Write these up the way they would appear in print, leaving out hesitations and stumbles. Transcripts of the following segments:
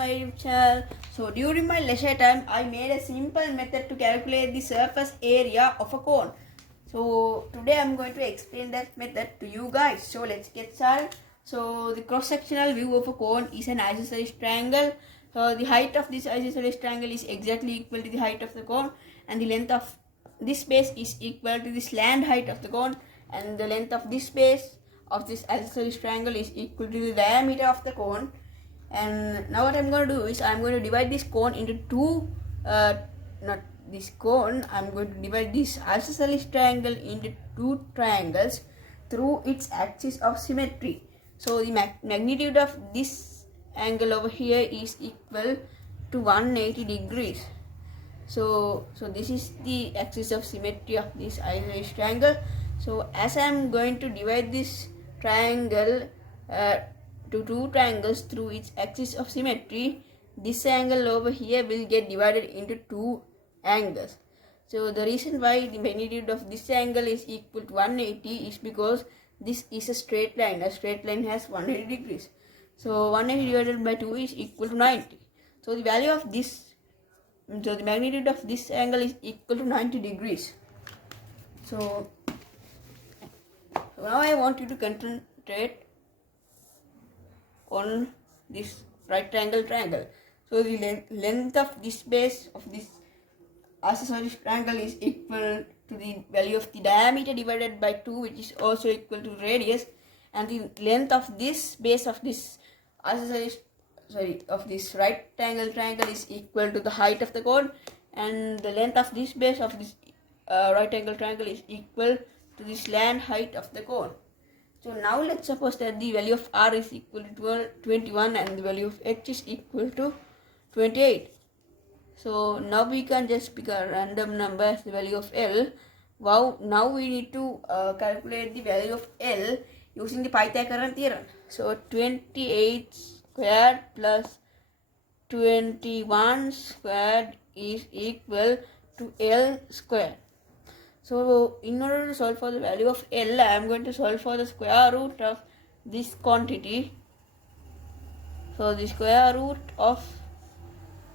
my YouTube channel. So during my leisure time, I made a simple method to calculate the surface area of a cone. So today I'm going to explain that method to you guys. So let's get started. So the cross-sectional view of a cone is an isosceles triangle. So the height of this isosceles triangle is exactly equal to the height of the cone, and the length of this base is equal to the slant height of the cone, and the length of this base of this isosceles triangle is equal to the diameter of the cone. And now what I'm going to do is I'm going to divide this cone into I'm going to divide this isosceles triangle into two triangles through its axis of symmetry. So the magnitude of this angle over here is equal to 180 degrees. So this is the axis of symmetry of this isosceles triangle. So as I am going to divide this triangle to two triangles through its axis of symmetry, this angle over here will get divided into two angles. So the reason why the magnitude of this angle is equal to 180 is because this is a straight line. A straight line has 180 degrees. So 180 divided by 2 is equal to 90. So the magnitude of this angle is equal to 90 degrees. So now I want you to concentrate on this right triangle. So the length of this base of this isosceles triangle is equal to the value of the diameter divided by 2, which is also equal to radius, and the length of this base of this right triangle is equal to the height of the cone, and the length of this base of this right angle triangle is equal to the slant height of the cone. So now let's suppose that the value of r is equal to 21 and the value of h is equal to 28. So now we can just pick a random number as the value of L. Wow, now we need to calculate the value of L using the Pythagorean theorem. So 28 squared plus 21 squared is equal to L squared. So in order to solve for the value of L, I am going to solve for the square root of this quantity. So the square root of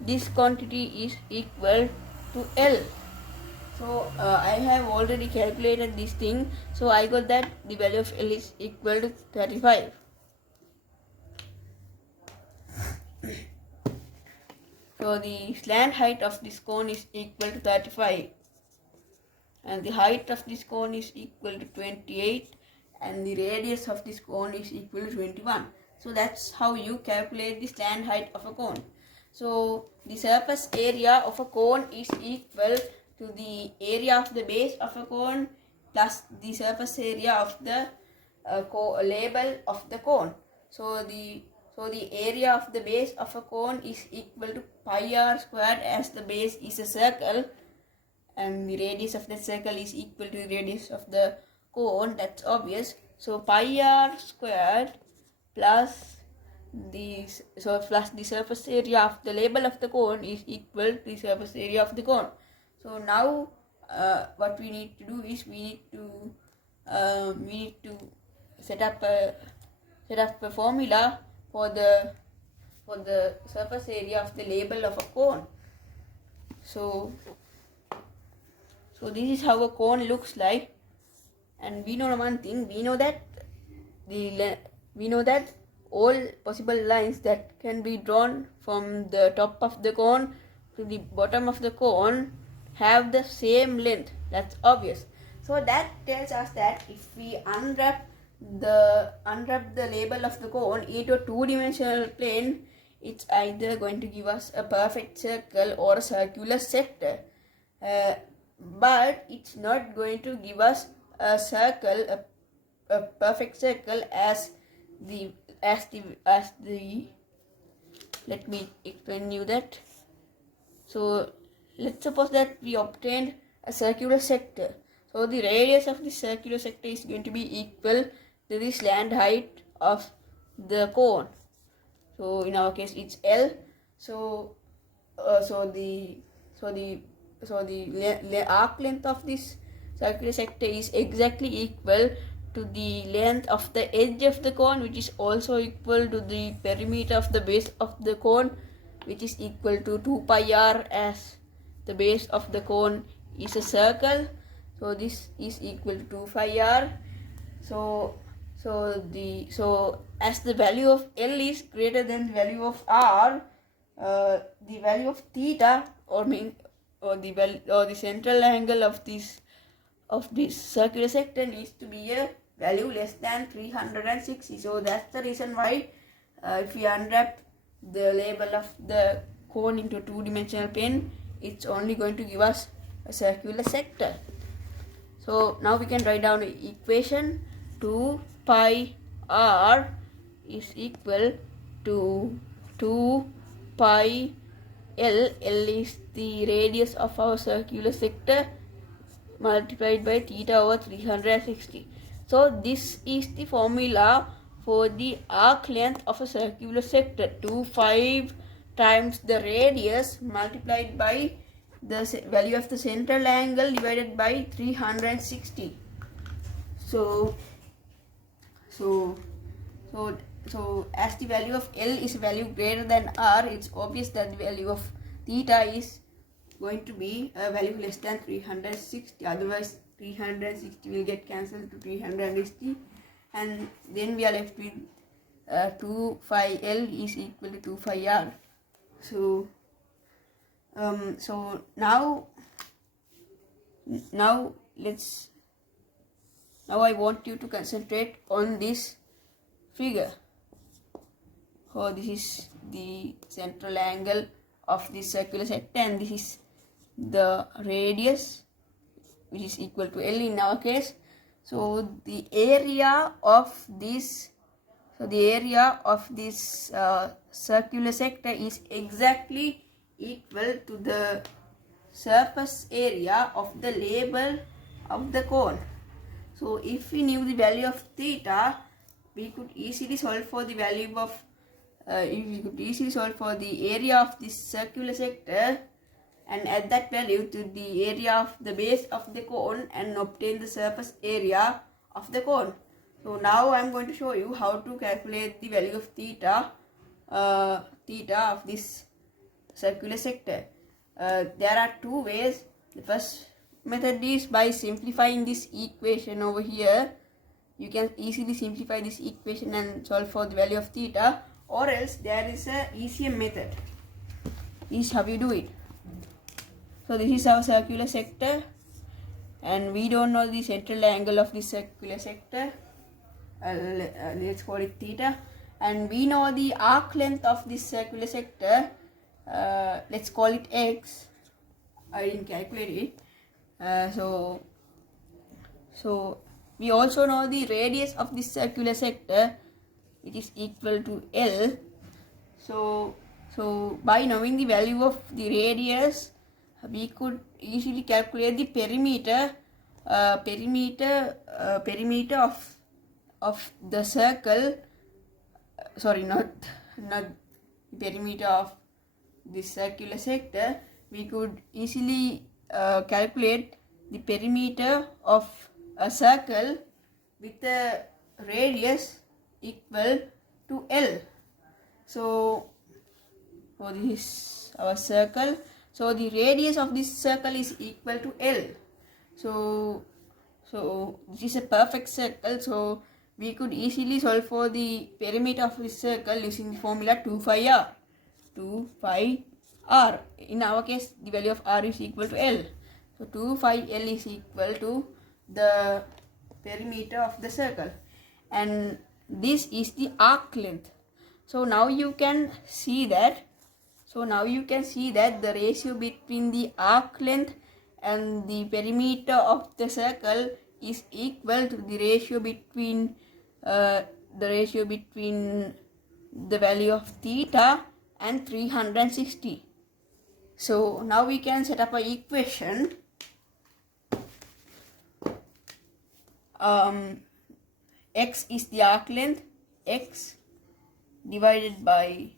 this quantity is equal to L. So I have already calculated this thing. So I got that the value of L is equal to 35. So the slant height of this cone is equal to 35. And the height of this cone is equal to 28, and the radius of this cone is equal to 21. So that's how you calculate the slant height of a cone. So the surface area of a cone is equal to the area of the base of a cone plus the surface area of the label of the cone. So the area of the base of a cone is equal to pi r squared, as the base is a circle and the radius of the circle is equal to the radius of the cone. That's obvious. So pi r squared plus the surface area of the label of the cone is equal to the surface area of the cone. So now what we need to do is we need to set up a formula for the surface area of the label of a cone. So this is how a cone looks like, and we know one thing. We know that all possible lines that can be drawn from the top of the cone to the bottom of the cone have the same length. That's obvious. So that tells us that if we unwrap the label of the cone into a two-dimensional plane, it's either going to give us a perfect circle or a circular sector. But it's not going to give us a circle, a perfect circle as the let me explain you that. So let's suppose that we obtained a circular sector. So the radius of the circular sector is going to be equal to the slant height of the cone. So in our case it's L. So the arc length of this circular sector is exactly equal to the length of the edge of the cone, which is also equal to the perimeter of the base of the cone, which is equal to 2 pi r, as the base of the cone is a circle. So this is equal to 2 pi r. So as the value of L is greater than the value of R, the value of theta or the central angle of this circular sector needs to be a value less than 360. So that's the reason why if we unwrap the label of the cone into a two-dimensional plane, it's only going to give us a circular sector. So now we can write down the equation. 2 pi r is equal to 2 pi L. L is the radius of our circular sector multiplied by theta over 360. So this is the formula for the arc length of a circular sector. 2 times the radius multiplied by the value of the central angle divided by 360. So as the value of L is a value greater than R, it's obvious that the value of theta is going to be a value less than 360. Otherwise 360 will get cancelled to 360, and then we are left with 2 phi L is equal to 2 phi R. So now I want you to concentrate on this figure. So this is the central angle of this circular sector, and this is the radius, which is equal to L in our case. So the area of this circular sector is exactly equal to the surface area of the label of the cone. So if we knew the value of theta, we could easily solve for the value of the area of this circular sector and add that value to the area of the base of the cone and obtain the surface area of the cone. So now I am going to show you how to calculate the value of theta of this circular sector. There are two ways. The first method is by simplifying this equation over here. You can easily simplify this equation and solve for the value of theta, or else there is a easier method. This is how you do it. So this is our circular sector, and we don't know the central angle of this circular sector. Let's call it theta, and we know the arc length of this circular sector. Let's call it x. I didn't calculate it. So we also know the radius of this circular sector, which is equal to L. So by knowing the value of the radius, we could easily calculate the perimeter of the circle. Sorry, not perimeter of this circular sector. We could easily calculate the perimeter of a circle with a radius equal to L. So this is our circle. So the radius of this circle is equal to L. So this is a perfect circle. So we could easily solve for the perimeter of this circle using the formula 2 phi r. 2 phi r. In our case, the value of r is equal to L. So 2 phi L is equal to the perimeter of the circle, and this is the arc length. So now you can see that the ratio between the arc length and the perimeter of the circle is equal to the ratio between the value of theta and 360. So now we can set up an equation. X is the arc length. X divided by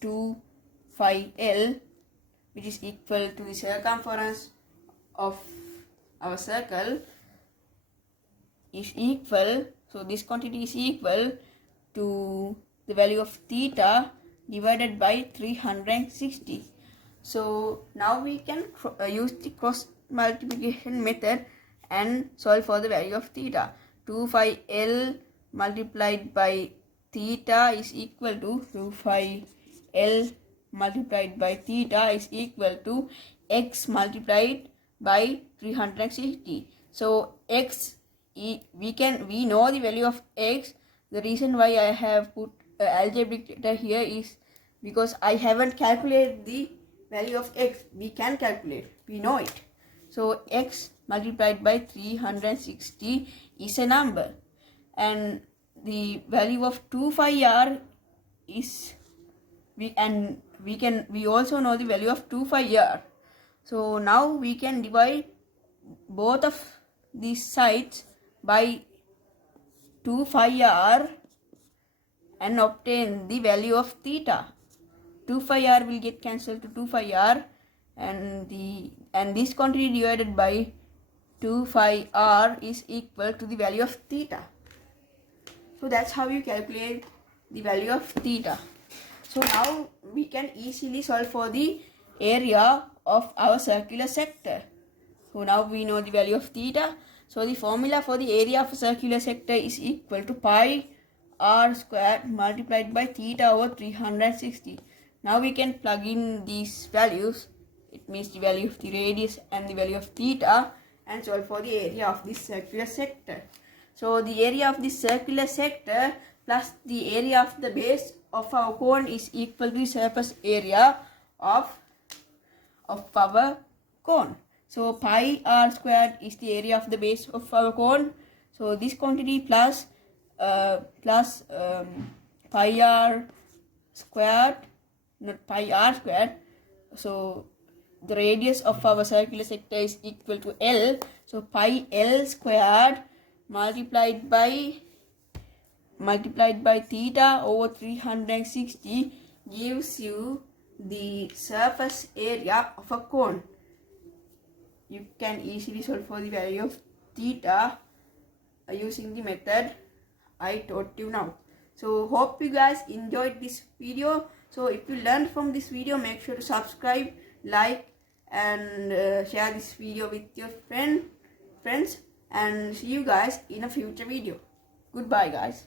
2 phi L, which is equal to the circumference of our circle, is equal. So this quantity is equal to the value of theta divided by 360. So now we can use the cross multiplication method and solve for the value of theta. 2 phi L multiplied by theta is equal to 2 phi L multiplied by theta is equal to x multiplied by 360. So x, we know the value of x. The reason why I have put algebraic data here is because I haven't calculated the value of x. We can calculate, we know it. So x multiplied by 360 is a number, and the value of 2 phi r is, we also know the value of 2 phi r. So now we can divide both of these sides by 2 phi r and obtain the value of theta. 2 phi r will get cancelled to 2 phi r, and this quantity divided by 2 phi r is equal to the value of theta. So that's how you calculate the value of theta. So now we can easily solve for the area of our circular sector. So now we know the value of theta. So the formula for the area of a circular sector is equal to pi r squared multiplied by theta over 360. Now we can plug in these values. It means the value of the radius and the value of theta, and solve for the area of this circular sector. So the area of this circular sector plus the area of the base of our cone is equal to the surface area of our cone. So pi r squared is the area of the base of our cone. So this quantity plus pi r squared, not pi r squared. So the radius of our circular sector is equal to L. So pi L squared multiplied by theta over 360 gives you the surface area of a cone. You can easily solve for the value of theta using the method I taught you now. So hope you guys enjoyed this video. So if you learned from this video, make sure to subscribe, like, and share this video with your friends, and see you guys in a future video. Goodbye guys.